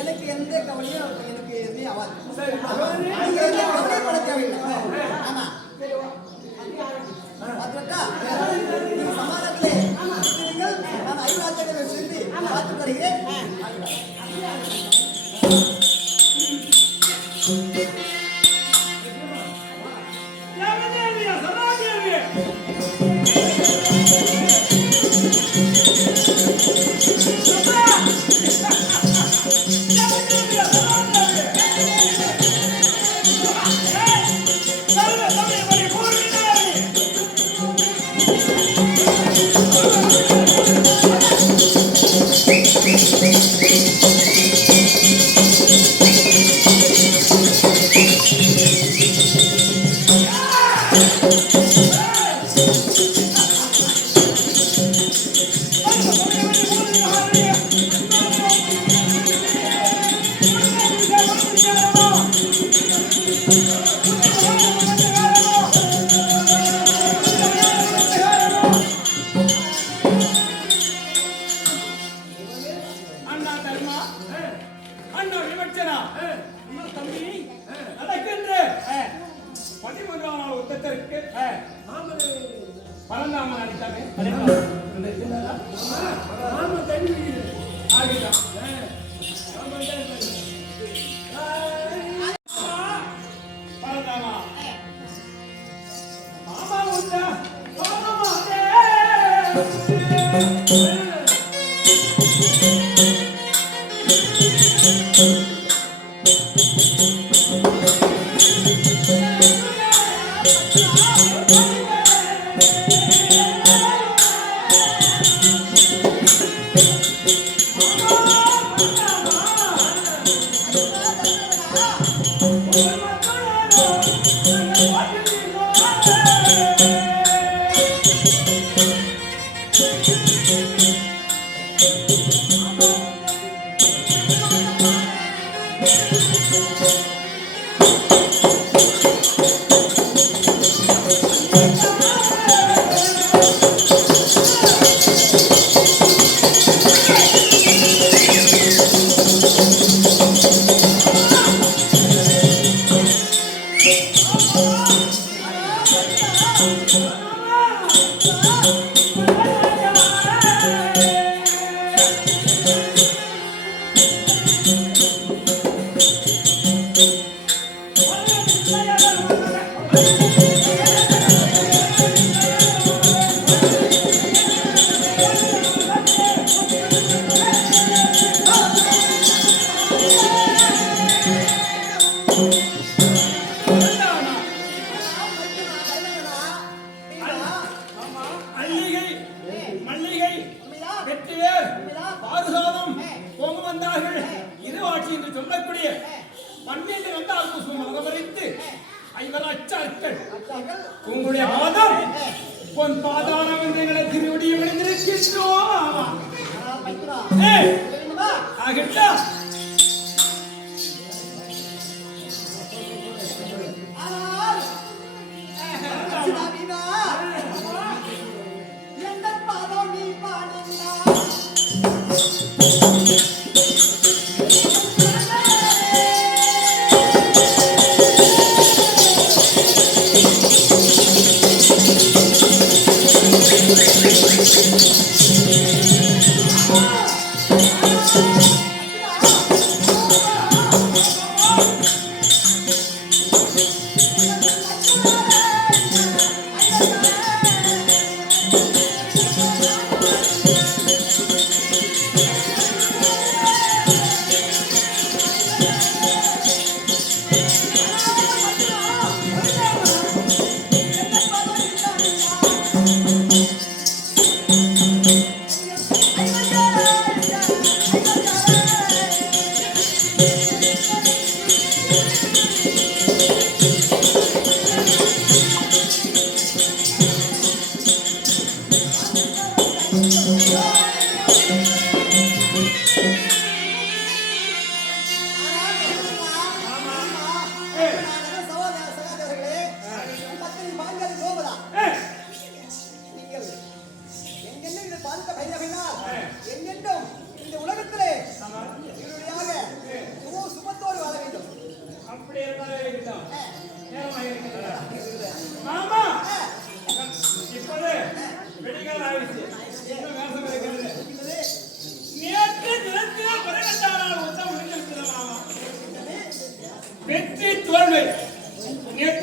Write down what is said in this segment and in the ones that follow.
எனக்கு எந்த கவலையும் எனக்கு எதுவும் ஆகாது. பட தேவையில்லை. ஆமா சமாளத்திலே நான் ஐராஜ்யங்களை சென்று பார்த்து வருகிறேன். உங்களுடைய பாதம் பொன் பாதாரம் என்று எங்களை திருவடியை விழுந்திருக்கின்றோம். ஆகிட்டா எங்கென்னும்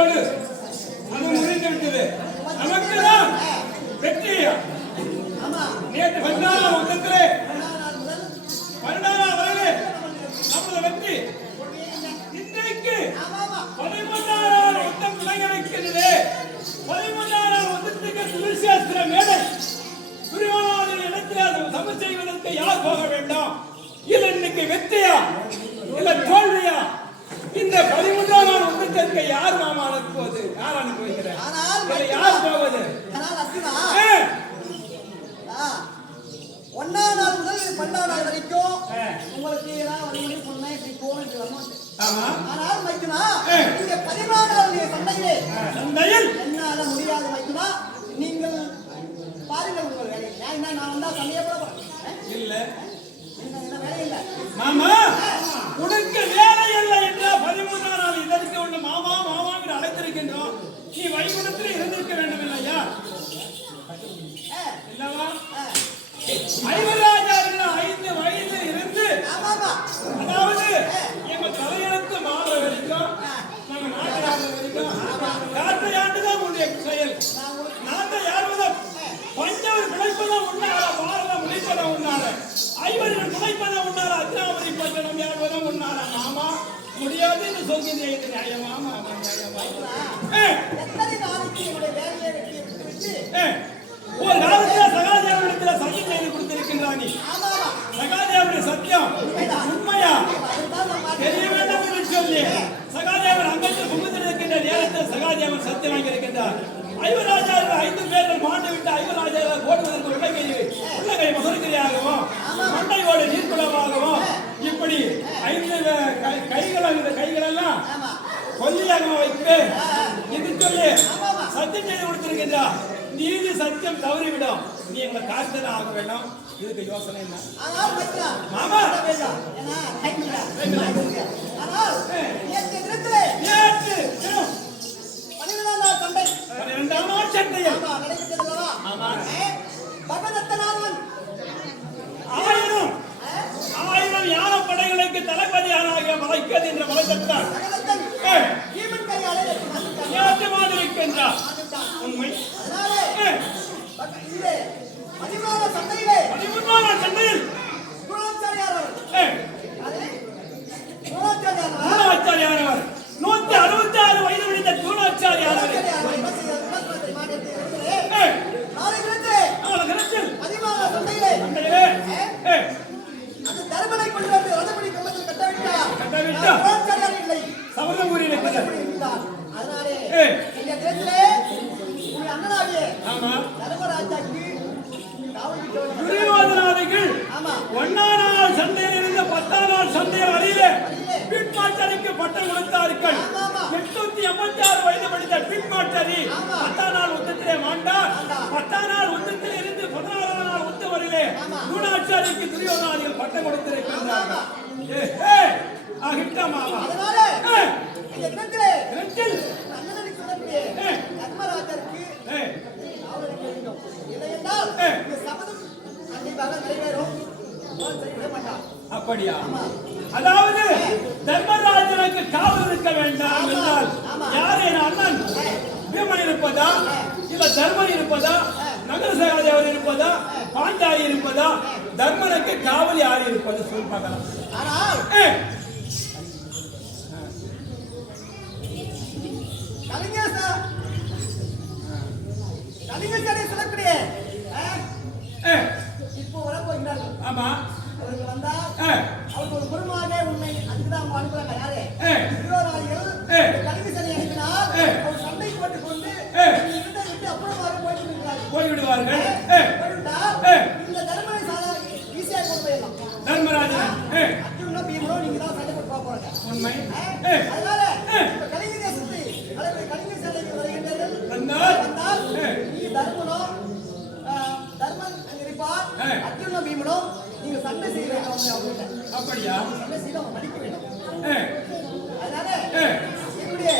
இத்தோடு அது முடிந்து விட்டது. நமக்குதான் வெற்றியா ஆமா நேற்று 16ஆம் யுத்தத்திலே 16ஆம் வரையிலே நமது வெற்றி இன்றைக்கு ஆமா ஆமா 13ஆம் யுத்தம் தொடங்கியிருக்கிறது. 13ஆம் யுத்தத்துக்கு சுவிசேஷ மேடை துரியோதனன் இடத்திலே சமர் செய்வதற்கு யார் போக வேண்டும்? இது இன்னைக்கு வெற்றியா இல்ல தோல்வியா? இந்த 13ஆம் யுத்தத்திற்கு யார் மாமா அனுப்புவது? யார் அனுப்புகிறார்? ஆனால் யார் போவது? ஆனால் அர்ஜுனா ஒன்னாம் நாள் முதல் 12ஆம் நாள் வரைக்கும் உங்களுக்கு ஏதாவது வழிமுறை சொன்னேன் இப்படி போகணும் இப்படி வரணும். ஆமா. ஆனால் மைத்துனா இந்த 14ஆம் சண்டையிலே சண்டையில் என்னால முடியாது மைத்துனா. நீங்கள் பாருங்கள் உங்கள் வேலை. ஏன்னா நான் வந்தா சண்டையே போட போறேன். இல்ல என்ன வேலை இல்ல மாமா, உனக்கு வேலை இல்லை என்றால் 13ஆம் நாள் இதற்கு உள்ள மாமா மாமா என்று அழைத்திருக்கின்றோம். நீ வைகுண்டத்தில் இருந்திருக்க வேண்டும் இல்லையா? இல்லவா? ஐவராஜாவில் 5 வயது இருந்து ஆமாமா அதாவது எங்க தலையெழுத்து மாற வரைக்கும் நாங்க நாட்டை ஆடுற வரைக்கும் நாட்டை ஆண்டுதான் உன்னுடைய செயல். நாட்டை ஆடுவதும் பஞ்சவர் பிழைப்பதும் உன்னார, பாரதம் முடிப்பதும் உன்னார, ஐவர்கள் பிழைப்பதும் உன்னார, அத்திராவதி பட்டணம் ஆடுவதும் உன்னார. மாமா முடியாது என்று சொல்கிறேன். இது நியாயமா மாமா? நியாயமா? எத்தனை நாளைக்கு என்னுடைய வேலையை விட்டு ஒரு காலத்துல சகாதேவனிடத்துல சத்தியம் செய்து கொடுத்திருக்கின்றான். நீ ஆமாமா சகாதேவனுடைய சத்தியம் உண்மையா அதுதான் நான் தெரிய வேண்டும் என்று சொல்லி சகாதேவன் அங்கத்தில் புகுந்திருக்கின்ற நேரத்தில் சகாதேவன் சத்தியம் வாங்கியிருக்கின்றார். ஐவராஜாவில் 5 பேர்கள் மாண்டு விட்டு ஐவராஜாவில் ஓடுவதற்கு உள்ளங்கை மசருக்கிரியாகவும் மண்டையோடு நீர்க்குளமாகவும் இப்படி 5 கைகளெல்லாம் கொல்லியாக வைத்து இது சொல்லி சத்தியம் செய்து கொடுத்திருக்கின்றார். நீதி சத்தியம் தவறிவிடும். நீ எங்களை காத்துதான் ஆக வேண்டாம். இதுக்கு யோசனை என்ன ஆனால் மைத்துனா மாமா? ஏன்னா ஆனால் நேற்று தினத்திலே நேற்று தினம் 12ஆம் நாள் சண்டை 12ஆம் நாள் சண்டையில் ஆமா நடைபெற்றதல்லவா? ஆமா. பகதத்தனாவன் 1000 யானை படைகளுக்கு தளபதியானாகிய மலைக்கது என்ற மலைத்தத்தான் பகதத்தன் ஈமன் கையாலே ஏற்றமாதிருக்கின்றார். உண்மை. அதனாலே இந்த 13ஆம் சண்டையிலே 13ஆம் நாள் சண்டையில் குணாச்சாரியார் அவர் அது குணாச்சாரியார் தூணாச்சாரியானவர் 166 வயது முடிந்த தூணாச்சாரியானவர் நாளை தினத்திலே அவள் கிணற்றில் 13ஆம் சண்டையிலே அந்த தர்மனை கொண்டு வந்து ரதபடி கம்பத்தில் கட்டவிட்டார். குணாச்சாரியார் இல்லை சபதம் கூறியிருக்கிறார். அதனாலே இந்த தினத்திலே உங்கள் அண்ணனாகிய ஆமா. தர்மராஜாக்கு காவல் விட்டவர்கள் துரியோதனாதிகள் ஆமா 1ஆம் நாள் சண்டையில் இருந்து 10ஆம் நாள் சண்டை வரையிலே பின்மாற்றலுக்கு பட்டம் கொடுத்தார்கள். 886 வயது படித்த பின்மாற்றரி 10ஆம் நாள் யுத்தத்திலே மாண்டார். 10ஆம் நாள் யுத்தத்தில் இருந்து 16ஆம் நாள் யுத்தம் வரையிலே துணாச்சாரிக்கு துரியோதனாதிகள் பட்டம் கொடுத்திருக்கின்றார்கள். அதனாலே இந்த தினத்திலே கிணற்றில் அண்ணனுக்கு சொல்லக்கூடிய தர்மராஜருக்கு காவல் அளிக்க வேண்டும். இல்லையென்றால் இந்த சபதம் கண்டிப்பாக நிறைவேறும். விட மாட்டார். அப்படியா? அதாவது தர்மராஜனுக்கு காவல் இருக்க வேண்டாம் என்றால் யார் என் அண்ணன் பீமன் இருப்பதா இல்ல தர்மன் இருப்பதா நகர சகாதேவர் இருப்பதா பாஞ்சாலி இருப்பதா? தர்மனுக்கு காவல் யார் இருப்பது சொல் பார்க்கலாம். ஆனால் கலிங்கசாரி சொல்லக்கூடிய இப்போ வரப்போகிறார்கள். ஆமா. அவருக்கு வந்தா அவருக்கு ஒரு குருமாக உண்மை அதுக்குதான் அவங்க அனுப்புறாங்க. யாரு விரோதாளிகள் கலிங்கசாரி அனுப்பினால் அவர் சண்டை போட்டுக் கொண்டு இடத்தை விட்டு அப்புறமாக போய்விடுவார்கள். இந்த தர்மனை சாதா ஈஸியாக கொண்டு போயிடலாம். தர்மராஜன் அர்ஜுனோ பீமனோ நீங்க தான் சண்டை போட்டு போறாங்க. உண்மை. அதனால கலிங்க தேசத்தை கலிங்க சாலைக்கு வருகின்றார்கள். வந்தால் நீ தர்மனோ தர்மன் அங்க இருப்பார். அர்ஜுனோ பீமனோ நீங்க சண்டை செய்ய வேண்டும். அப்படியா? சண்டை செய்து அவங்க மடிக்க வேண்டும். அதனால என்னுடைய